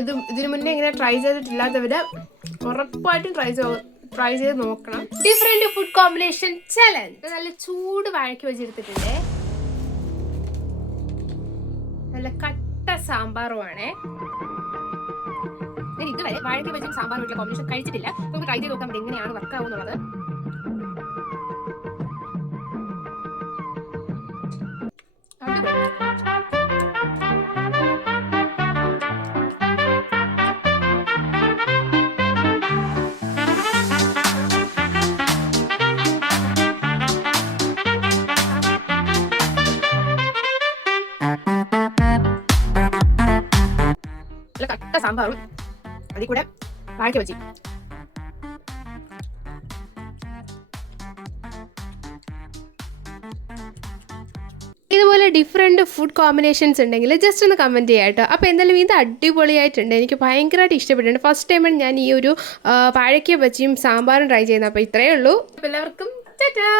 ഇതിനു മുന്നേ ഇങ്ങനെ ട്രൈ ചെയ്തിട്ടില്ലാത്തവര് ഉറപ്പായിട്ടും ട്രൈ ചെയ്ത് നോക്കണം. Different food combination challenge. നല്ല ചൂട് വാഴയ്ക്ക് വെച്ചെടുത്തിട്ടുണ്ട്. നല്ല കട്ട സാമ്പാറുമാണേ. ഞാൻ ഇതുവരെ വാഴയ്ക്ക് വെച്ചും സാമ്പാറുമായിട്ടുള്ള കോമ്പിനേഷൻ കഴിച്ചിട്ടില്ല. നമുക്ക് ട്രൈ ചെയ്ത് നോക്കാം എങ്ങനെയാണ് വർക്കാവുന്നുള്ളത്. നല്ല കട്ട സാമ്പാറും അതിൽ കൂടെ വാഴയ്ക്ക് വെച്ച് ഇതുപോലെ ഡിഫറെൻറ്റ് ഫുഡ് കോമ്പിനേഷൻസ് ഉണ്ടെങ്കിൽ ജസ്റ്റ് ഒന്ന് കമൻറ്റ് ചെയ്യാം കേട്ടോ. അപ്പോൾ എന്തായാലും ഇത് അടിപൊളിയായിട്ടുണ്ട്. എനിക്ക് ഭയങ്കരമായിട്ട് ഇഷ്ടപ്പെട്ടിട്ടുണ്ട്. ഫസ്റ്റ് ടൈമാണ് ഞാൻ ഈ ഒരു വാഴയ്ക്ക ബജിയും സാമ്പാറും ട്രൈ ചെയ്യുന്നത്. അപ്പോൾ ഇത്രയേ ഉള്ളൂ. അപ്പോൾ എല്ലാവർക്കും ടാറ്റാ.